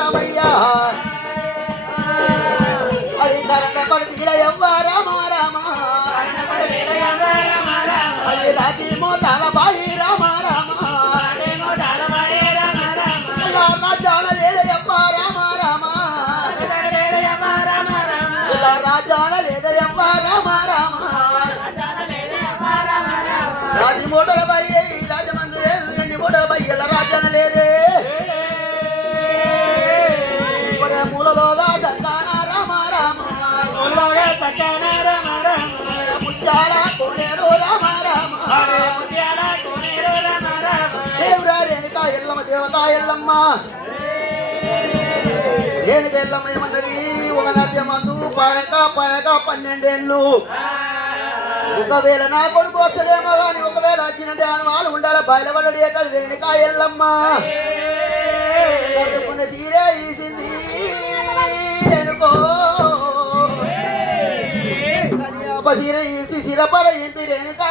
రామయ్య అది కరెంట పడితీల ఎవ్వ రామ రామ అది రాతి మోటాల బాయి రామ రామ రాజాల లేద ఎవ్వ రామ రామ రాజాల లేద ఎవ్వ రామ రామ రాజి మోటాల బాయి రాజమందు లేదు ఎన్ని మోటాల బాయి ఎలా రాజాన లేదే మూలలోగా సంతాన రామ రామ ముత్యాల కోనేరు రామ రామ దేవుడా రేణుక ఎల్లమ్మ దేవత ఎల్లమ్మ రేణుక ఎల్లమ్మ ఏమన్నది ఒక నద్యమందు పాయక 12 ఏళ్ళు ఒకవేళ నా కొడుకు వస్తాడేమో కానీ ఒకవేళ వచ్చినట్టే అని వాళ్ళు ఉండాలి బయలుపడడే కదా రేణుక ఎల్లమ్మ కట్టుకున్న సీరే ఈసింది రేణుకో సీర ఈసి సిరపర ఇంటి రేణుక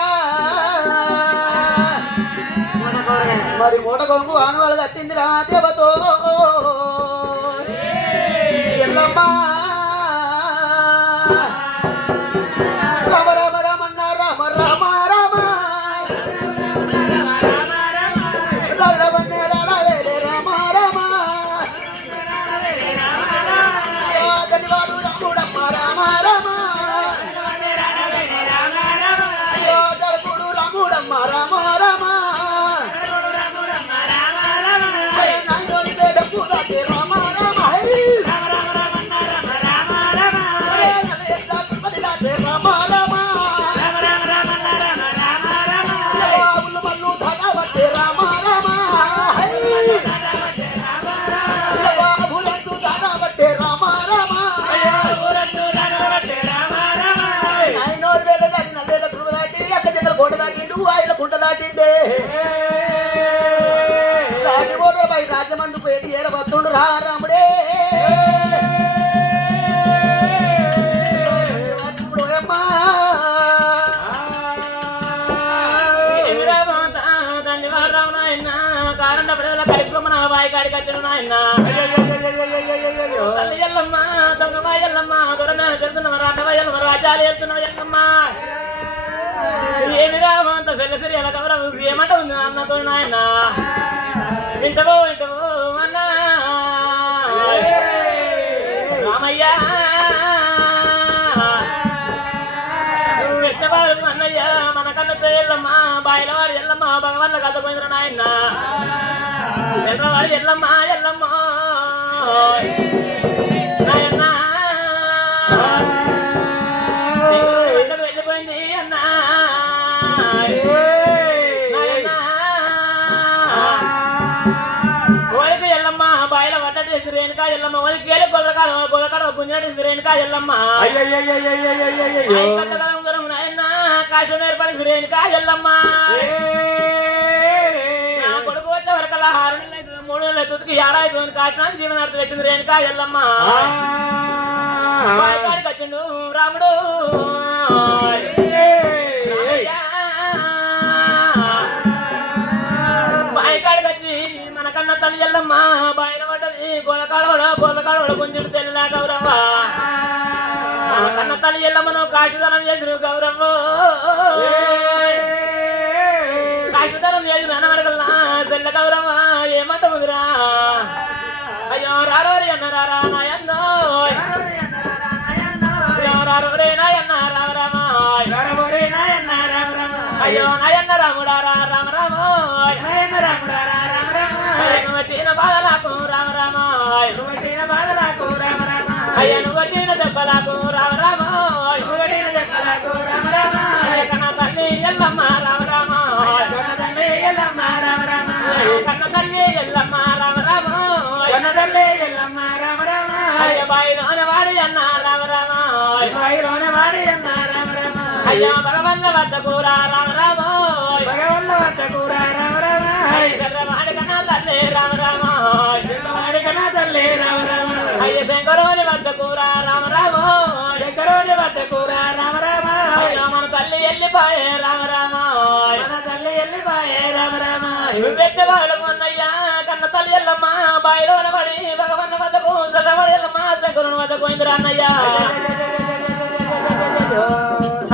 మరి మూట కొంగు ఆనువాలు కట్టింది రా దేవతో ఎల్లమ్మ రామ రామ రామన్న రామ రామ రామ రావణ్య రాడవేలే రామ రామ ధన్యవాడు రాముడమ్మ రామ రామ అయ్యో దర్శుడు రాముడమ్మ రామ రామ నాయనోని పేట పూలే రామ రామ రాజమందు పేటి ఏరవద్దుండు రా రాముడే కారణ ప్రజల కలిసిపోమన బాయి కాడికి వచ్చిన నాయన తల్లి ఎల్లమ్మ దొంగమా ఎల్లమ్మ దొరమే చెప్తున్నవ రాటవ ఎల్లమ్మ రాజాలు చెప్తున్నవ ఎల్లమ్మ ఏమి రామంత సెల్లసిరి ఎలా కవరం ఏమంట ఉంది అన్నతో నాయన ఇంటవో అన్నా రామయ్య ఎత్తవాడు అన్నయ్య మన కన్నతో ఎల్లమ్మ బాయిలవాడు ఎల్లమ్మ భగవన్న కథ పోయిన నాయన ఎల్లవాడు ఎల్లమ్మ ఎల్లమ్మ నాయన్న వెళ్ళిపోయింది అన్నా రేణుక ఎల్లమ్మ కేలి గొల్లకాడ గుంజనటి రేణుక ఎల్లమ్మ నాయన కాశం ఏర్పడింది రేణుక ఎల్లమ్మ కొడుకు వచ్చే వరకల్లా 3 నెలల తుదికి ఏడాది కాచిన జీవనార్థ పెట్టింది రేణుక ఎల్లమ్మ కాడికి వచ్చిండు రాముడు బాయి కాడికి వచ్చి మనకన్నా తల్లి ఎల్లమ్మ బాయిన పడ్డది గోలకాడ కొంచెం తెల్లిలా గౌరవ్వ కన్న తల్లి ఎల్లమ్మను కాశీధనం చేసిన గౌరవ్వ కాశీధనం చేసిన అనవరకల్లా తెల్ల గౌరవ్వ ఏమంట ముదిరా అయ్యో రారోరి అన్న రారా నాయన్నో రారో రే నాయన్న రామ రామ అయ్యో నాయన్న రాముడా రామ రామ నాయన్న రాముడా రామ రామ వచ్చిన బాధలకు రామ రామ వచ్చిన బాధలకు రామ రామ అయ్య నువ్వు వచ్చిన దెబ్బలకు రామ రామ వచ్చిన దెబ్బలకు రామ రామ కన్న తల్లి ఎల్లమ్మ రామ రామ కన్న తల్లి ఎల్లమ్మ రామ రామ కన్న తల్లి ఎల్లమ్మ రామ రామ కన్న తల్లి ఎల్లమ్మ రామ రామ అయ్య బాయిలోన వాడి అన్న రామ రామ బాయిలోన వాడి అన్న రామ రామ అయ్య భగవన్న వద్ద కూర రామ రామ భగవన్న వద్ద కూర రామ రామ వాడి కన్నా తల్లి రామ రామ వాడి కన్నా తల్లి రామ రామ అయ్య శంకరోని వద్ద కూర రామ రామ శంకరోని వద్ద కూర రామ రామ మన తల్లి ఎల్లిపాయే రామ రామ మన తల్లి ఎల్లిపాయే రామ రామ పెట్టే వాళ్ళు మొన్నయ్యా కన్న తల్లి ఎల్లమ్మ బాయిలోన పడి భగవన్న వద్దకు చల్లబడి ఎల్లమ్మ శంకరుని వద్దకు పోయిందిరా అన్నయ్య.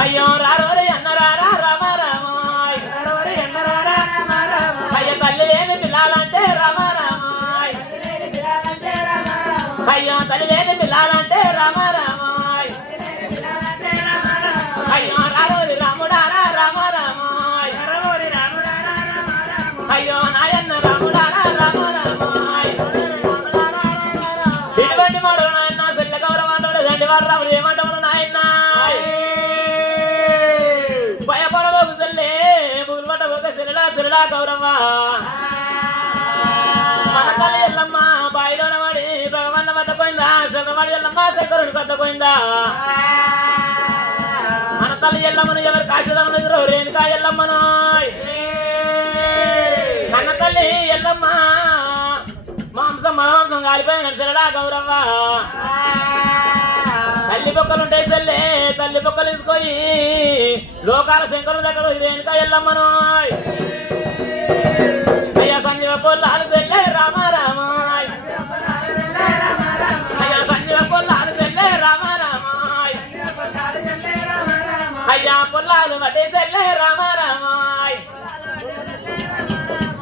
అయ్యో రారోరి అన్నరారా రామ రామాయ్ అయ్య తల్లి లేని పిల్లాలంటే రామ రామాయ్ అయ్యో తల్లి లేని పిల్లాలంటే రామ రామాయ్ అయ్యో రారోరి రాముడారా రామ రామాయ్ అయ్యో నాయన్న రాముడారా రామ రామాయ్ ఇటువంటి మాడు నాయన్న సెల్ల గౌరవాడు దండి వారు రాముడు ఏమంటాడు నాయన్న భయపడబోకు సెల్లే బుగులు పట్టబోక సెల్లడా గౌరవ మన తల్లి ఎల్లమ్మ బాయిలోన వాడి భగవన్న వద్ద పోయిందా చంద్రవాడి ఎల్లమ్మ శంకరుడి వద్ద పోయిందా మన తల్లి ఎల్లమ్మను ఎవరు కాశీదమ్మ దగ్గర రేణుకా ఎల్లమ్మను కన్న తల్లి ఎల్లమ్మ మాంసం కాలిపోయిన సెల్లడా గౌరవ తల్లి బొక్కలుంటే సెల్లే తల్లి బొక్కలు తీసుకొని లోకాల శంకరుని దగ్గర రేణుకా ఎల్లమ్మను అయ్యా సంజీవ పొల్లాలు సెల్లే రామ రామాయ్ అయ్యా సంజీవ పొల్లాలు సెల్లే రామ రామాయ్ అయ్యా పొల్లాలు వడ్డీ సెల్లే రామ రామాయ్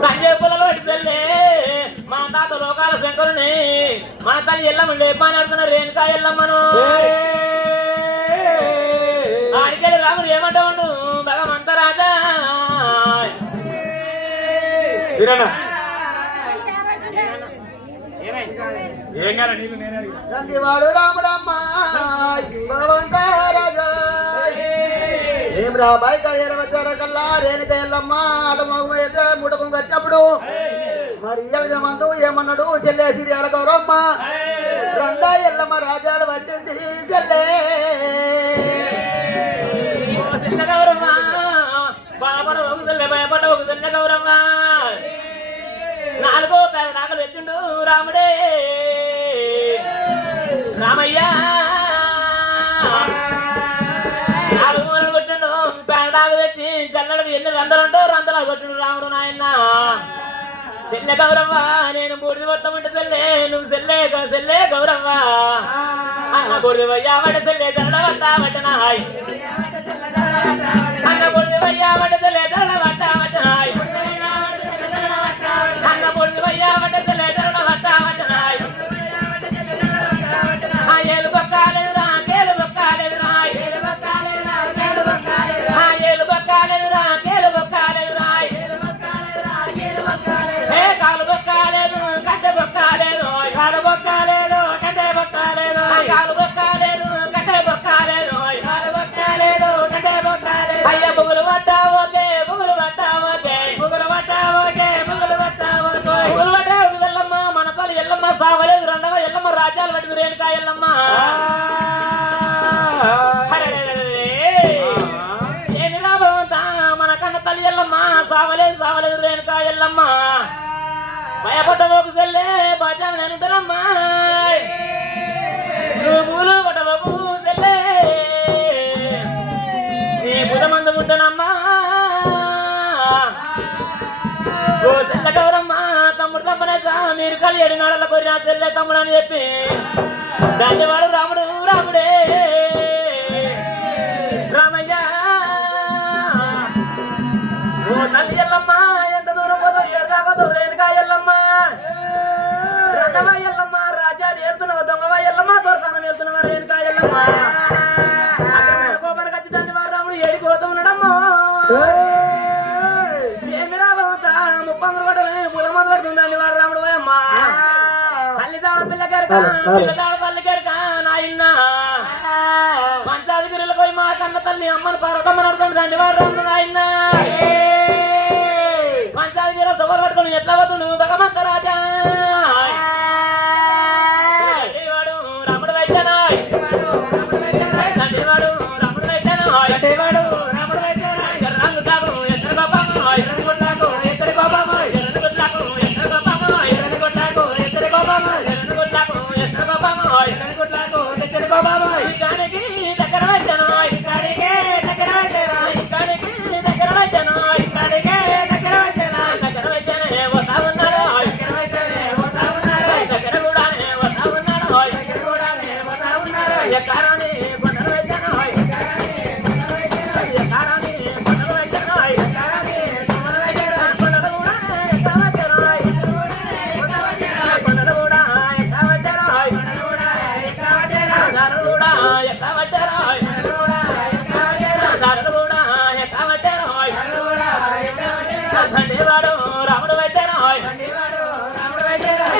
సంజీవ పొలాలు వడ్డీ సెల్లే మా తాత లోకాల శంకరుని మన తల్లి ఎల్లమ్మ లేపాని అడుగుతున్న రేణుకా ఎల్లమ్మను ఆడికెళ్ళి రాముడు ఏమంటా ఉండు భగవంత రాజా వాడు రాముడమ్మ భగవంత రాజా ఏం రా బాయ్ కల్లా రేణుక ఎల్లమ్మ ఆటమగు ముడకం కట్టినప్పుడు మరి ఏమంటూ ఏమన్నాడు చెల్లె సిరియాల గౌరమ్మ రెండా ఎల్లమ్మ రాజాలు పట్టింది చెల్లె గౌరమ్మ బాబడ ఒకసారి భయపడ ఒకసారి గౌరమ్మ నాలుగో పేదలు తెచ్చిండు రాముడే రామయ్య నాలుగు మూలలు కొట్టిండు పేదలు తెచ్చి చల్లడికి ఎన్ని రందలుంటో రందలు కొట్టిండు రాముడు నాయన్న చెల్లె గౌరవ్వ నేను బూడిది మొత్తం ఉంటే చెల్లె నువ్వు చెల్లె గౌరవ్వ అన్న బూడిది వయ్యావట చెల్లె చల్లవట్ట వట్టనాయ్ అన్న బూడిది వయ్యావట చెల్లె చల్లవట్ట వట్టనాయ్ అన్న బూడిది వయ్యావట చెల్లె చల్లవట్ట వట్టనాయ్ ఏలు బొక్కాలేదురా కేలు బొక్కాలేదురా ఏలు బొక్కాలేదురా కేలు బొక్కాలేదురా ఏ కాలు బొక్కాలేదు కట్టె బొక్కాలేదు కాలు బొక్కాలేదు కట్టె బొక్కాలేదు కాలు బొక్కాలేదు కట్టె బొక్కాలేదు కాలు బొక్కాలేదు కట్టె బొక్కాలేదు అయ్య బుగులు పట్టావోకే బుగులు పట్టావోకే బుగులు పట్టావోకే బుగులు పట్టావోకే బుగులు పట్టావు ఎల్లమ్మ మన తల్లి ఎల్లమ్మ సావలేదు రెండవ ఎల్లమ్మ రాజ్యాలు పట్టింది రేణుకా ఎల్లమ్మ ఏమి రాబోతా మన కన్న తల్లి ఎల్లమ్మ సావలేదు రేణుకా ఎల్లమ్మ భయపడ్డవకు సెల్లే బాజాను నేను తెలమ్మా నువ్వులు పడ్డవకు సెల్లే నీ బుధమందు పుట్టనమ్మా ఓ తెల్ల గౌరమ్మ తమ్ముడు తప్పనేసా మీరు కలియడి నాడల కొరినా సెల్లే తమ్ముడు అని చెప్పి దాన్ని వాడు రాముడే రామయ్య ఓ తల్లి ఎల్లమ్మ ఎంత దూరం పోదో ఏడాపోదో రేణుకా ఎల్లమ్మ రెండవ ఎల్లమ్మ రాజాలు ఏడుతున్నావా దొంగవా ఎల్లమ్మ దొరసానం వెళ్తున్నావా రేణుకా ఎల్లమ్మ కోపడి వచ్చి దాన్ని వాడు రాముడు ఏడిపోతూ ఉన్నాడమ్మా ఏమి రాబోతా 30 గొడవే బుధమంది పడుతుంది దాన్ని వాడు రాముడు పోయమ్మ తల్లిదాడ పిల్లగారు తల్లి గెరక నాయన్న పంచాధికారులు పోయి మా కన్న తల్లి అమ్మను పార్వతమ్మని అడుగుతుంది దాన్ని వాడు రాముడు నాయన్న పంచాధికారులు తొగలు పట్టుకుని ఎట్లా పోతుండు భగవంత రాజా వాడు రాముడు వైద్యనాయ్ వాడు రాముడు వైద్యనాయ్ రాముడు వైద్యనాయ్ రంగు తాగు ఎత్తడి బాబామాయ్ ఎత్తడి కొట్టాకు ఎత్తడి బాబామాయ్ ఎత్తడి కొట్టాకు ఎత్తడి బాబామాయ్ ఎత్తడి కొట్టాకు ఎత్తడి బాబామాయ్ ఎత్తడి కొట్టాకు ఎత్తడి బాబామాయ్ ఎత్తడి కొట్టాకు ఎత్తడి బాబామాయ్ ఇకానికి దగ్గర వైద్యనాయ్ ఇకానికి దగ్గర వైద్యనాయ్ ఇకానికి దగ్గర వైద్యనాయ్ ఇకానికి దగ్గర వైద్యనాయ్ దగ్గర వైద్యనే పోతా ఉన్నాడు దగ్గర వైద్యనే ఎక్కరాని కొండలు వచ్చాను ఎక్కరాని కొండలు వచ్చాను కొండలు కూడా ఎక్కవచ్చాను కొండలు కూడా ఎక్కవచ్చాను దారులు కూడా ఎక్కవచ్చాను దారులు కూడా ఎక్కవచ్చాను దండేవాడు రాముడు వచ్చాను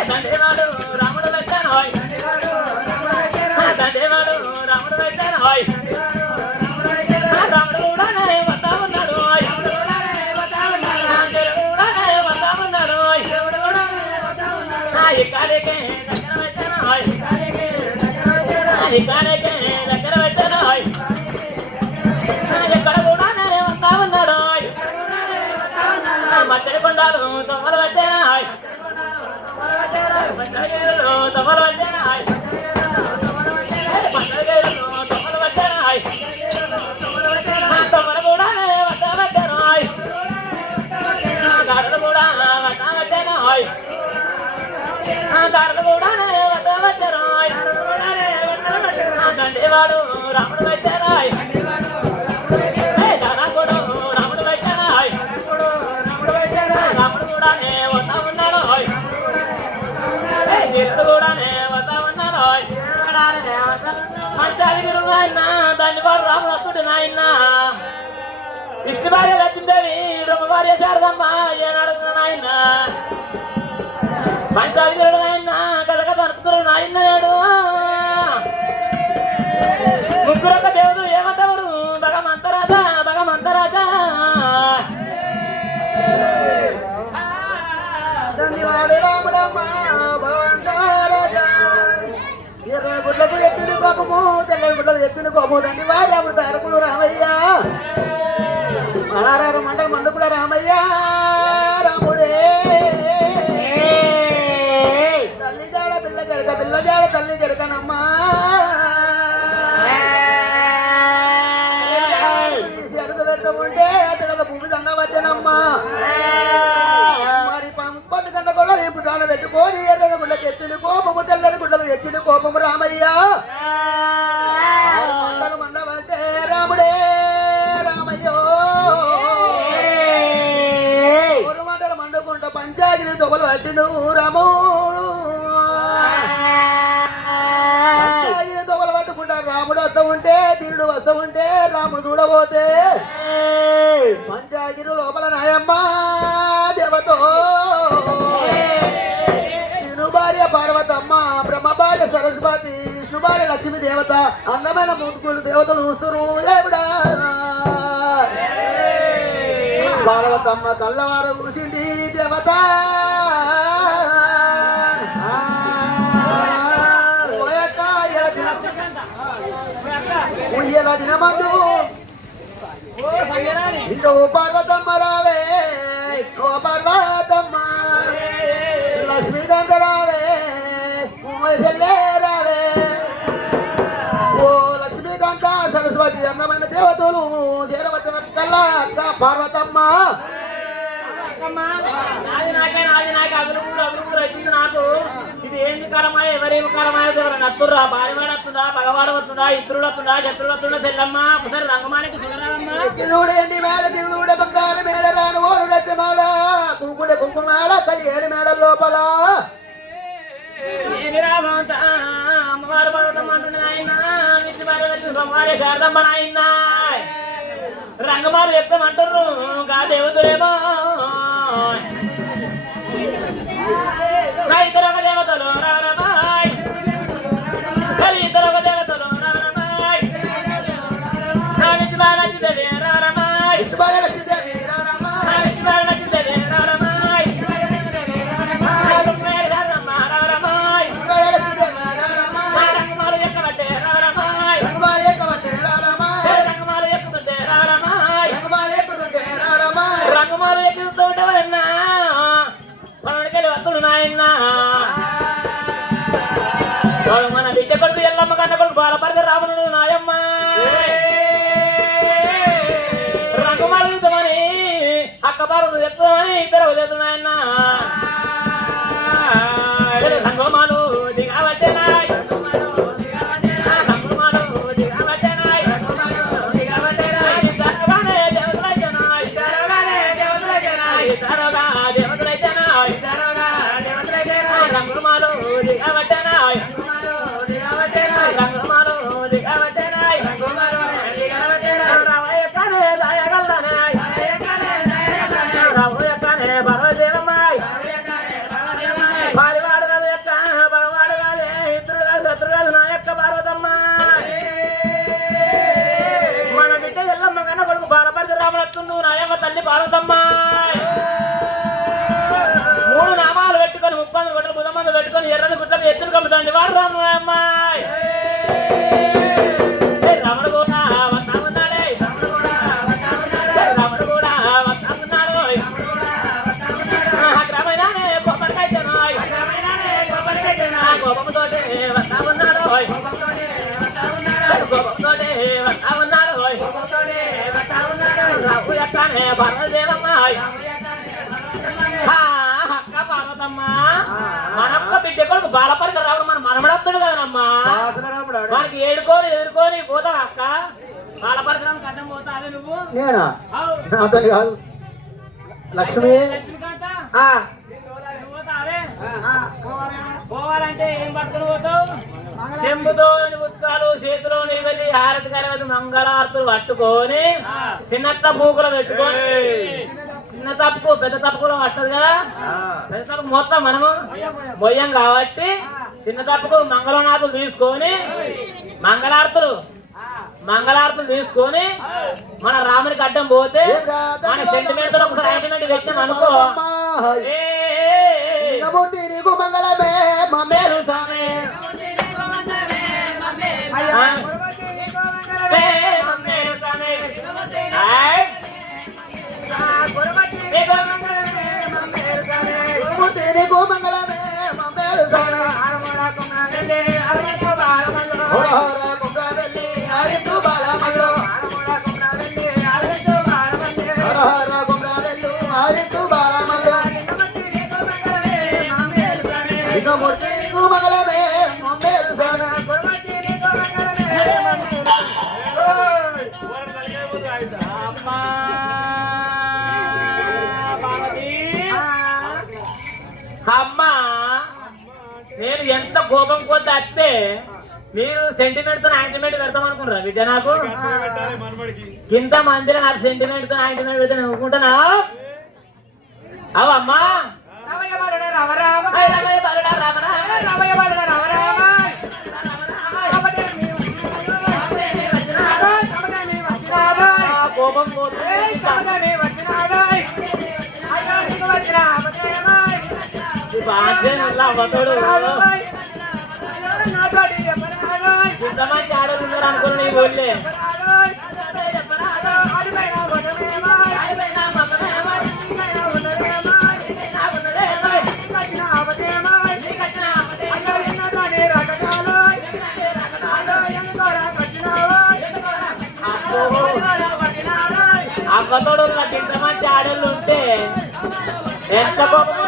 దండేవాడు రాముడు వచ్చాను దండేవాడు రాముడు వచ్చాను రాముడు కూడా వస్తా ఉన్నాడు వస్తా ఉన్నాడు ఇక్కడికే దగ్గర వచ్చాను ఇక్కడికే దగ్గర వచ్చాను ఎక్కడ కూడా వస్తా ఉన్నాడు మచ్చడి కొండాలు తొమ్మలు పట్టానా తొమ్మలు పట్టానా తొమ్మలు పట్టానా తొమ్మలు కూడా వస్తా పట్టాను దారులు కూడా వస్తా పట్టాను దారులు కూడా వస్తా పట్టాను దండేవాడు రాముడు వచ్చారా దానాకుడు రాముడు వచ్చారా రాముడు కూడా వస్తా ఉన్నాడు నిరుడు కూడా వస్తా ఉన్నాడు మంచాలి నాయన దాన్ని వాడు రాముడు వస్తుడు నాయన విష్ణు భార్య లక్ష్మీదేవి రొమ్మ భార్య శారదమ్మ ఏనాడు నాయన మంచాలి నాయన కథ అనుకున్నారు నాయన నాడు ముగ్గురొక్క దేవుడు ఏమంటారు భగవంతరాజా భగవంతరాజా ధన్యవాడు రాముడమ్మ భగవంతరాజా ఎర్ర గుడ్లకు ఎత్తుడు కోపము తెల్లని గుడ్లకు ఎత్తుడు కోపము ధన్యవాడు రాముడు తారకులు రామయ్య మనారారు మండల మండుకుల రామయ్య రాముడే తల్లి జాడ పిల్ల జరక పిల్ల జాడ తల్లి జరకనమ్మా ఉంటే అతను భూమి దండ వచ్చనమ్మా మరి పంపది దండ కూడా రేపు దాన పెట్టుకొని ఎర్రని గుడ్డకు ఎత్తుడు కోపము తెల్లని గుడ్డకు ఎత్తుడు కోపము రామయ్య మండవంటే రాముడే రామయ్యో మంటలు మండుకుంటా పంచాగిరి తొగలు పట్టిను రాముడు పంచాగిరి తొగలు పట్టుకుంటా రాముడు వస్తూ ఉంటే తీరుడు వస్తూ ఉంటే రాముడు చూడబోతే పంచాగిరి లోపల నాయమ్మ దేవతో శివుని భార్య పార్వతమ్మ బ్రహ్మ భార్య సరస్వతి విష్ణు భార్య లక్ష్మీ దేవత అందమైన మూర్తులు దేవతలు చూస్తురు దేవుడా పార్వతమ్మ కళ్ళవారు కూర్చుంది దేవత ఎలా దినమందు ఇంకో పార్వతమ్మ రావే ఓ పార్వతమ్మ లక్ష్మీకాంత రావే చెల్లె రావే ఓ లక్ష్మీకాంత సరస్వతి అందమైన దేవతలు చేరవచ్చిన కల్లా అక్క పార్వతమ్మ నాకు ఇది ఏం వికారమాయ ఎవరేమి కారమాయ నత్తుర్రా భార్యవాడు వస్తుందా పగవాడు వస్తుందా ఇతరుడు వస్తుందా శత్రుడు వస్తుందా చెల్లమ్మ ఒకసారి రంగమానికి చూడండి మేడ తిరుగుడు బంగారు మేడ రాను ఓడు నచ్చి మాడ కుంకుడు కుంకుమాడ కలి ఏడు మేడ లోపల అమ్మవారు పర్వతం అంటున్న ఆయన మిత్తి భార్య శారదమ్మ నాయన రంగమాలు చెప్తామంటారు గా దేవతలేమో ఇతరొక దేవతలు రమరమాయ్ ఇతరొక దేవతలు రమరమాయ్ లక్ష్మీదేవి రమరమాయ్ లక్ష్మీదేవి రమరమాయ్ రమరమాయ్ రంగమాలు ఎక్కబట్టే రమరమాయ్ రంగమాలు ఎక్కుతుంటే రమరమాయ్ రంగమాలు ఎక్కుతూ ఉండవన్నా మనకెళ్ళి వస్తుడు నాయన్న మన బిడ్డ కొడుకు ఎల్లమ్మ కన్న కొడుకు బాలపరిద రాముడు నాయమ్మ రంగుమారుతామని అక్క బారు చెప్తామని ఇద్దరు చెప్తున్నాయన్న రంగుమాలు దిగబట్టే నాయ్ రంగుమాలు కమ్ముతుంది వాడు రామమ్మాయి రమణ కూడా వస్తా ఉన్నాడే రమణ కూడా వస్తా ఉన్నాడు క్రమేణానే కొబ్బరికైతేనో కోపంతో వస్తా ఉన్నాడు కోపంతో వస్తా ఉన్నాడు రాహు ఎట్లానే పర్వదేవమ్మ అక్క పార్వతమ్మ మనొక్క బిడ్డ కొడుకు బాలపరికి రావడం మన మనమడొస్తాడు కదనమ్మా మనకి ఎదుర్కొని పోతావు అక్క బాలపరికరానికి అడ్డం పోతావే నువ్వు నేనా అతను కాదు లక్ష్మి పోవాలంటే ఏం పట్టుకుని పోతావు చెంబుతోని పుస్తకాలు చేతిలోని వెళ్ళి హారతి కలవదు మంగళారతులు పట్టుకొని చిన్న పూకులు పెట్టుకొని చిన్న తప్పు పెద్ద తప్పు కూడా పట్టదు కదా పెద్ద తప్పు మొత్తం మనము మొయ్యం కాబట్టి చిన్న తప్పుకు మంగళనాథులు తీసుకొని మంగళారతులు తీసుకొని మన రామునికి అడ్డం పోతే మన సెంటిమెంట్ ఒకసారి ఐటమెంట్ తెచ్చాం అనుకో నీకు మంగళమే మమ్మేలు సామే నీకు మంగళమే మమ్మేలు సామే అమ్మా నేను ఎంత కోపం కొద్ది అత్తే మీరు సెంటిమెంట్ తో ఆయింట్మెంట్ పెడతాం అనుకుంటారా బిడ్డ నాకు ఇంత మందిలో నాకు సెంటిమెంట్ తో ఆయింట్మెంట్ పెడతా నేను అనుకుంటున్నా అవమ్మా కోపం అవ్వతోడు ఇంతమంది ఆడలు ఉన్నారు అనుకున్నా ఈ ఊళ్ళే అవ్వతోడు నాకు ఇంతమంది ఆడలు ఉంటే ఎంత కోపం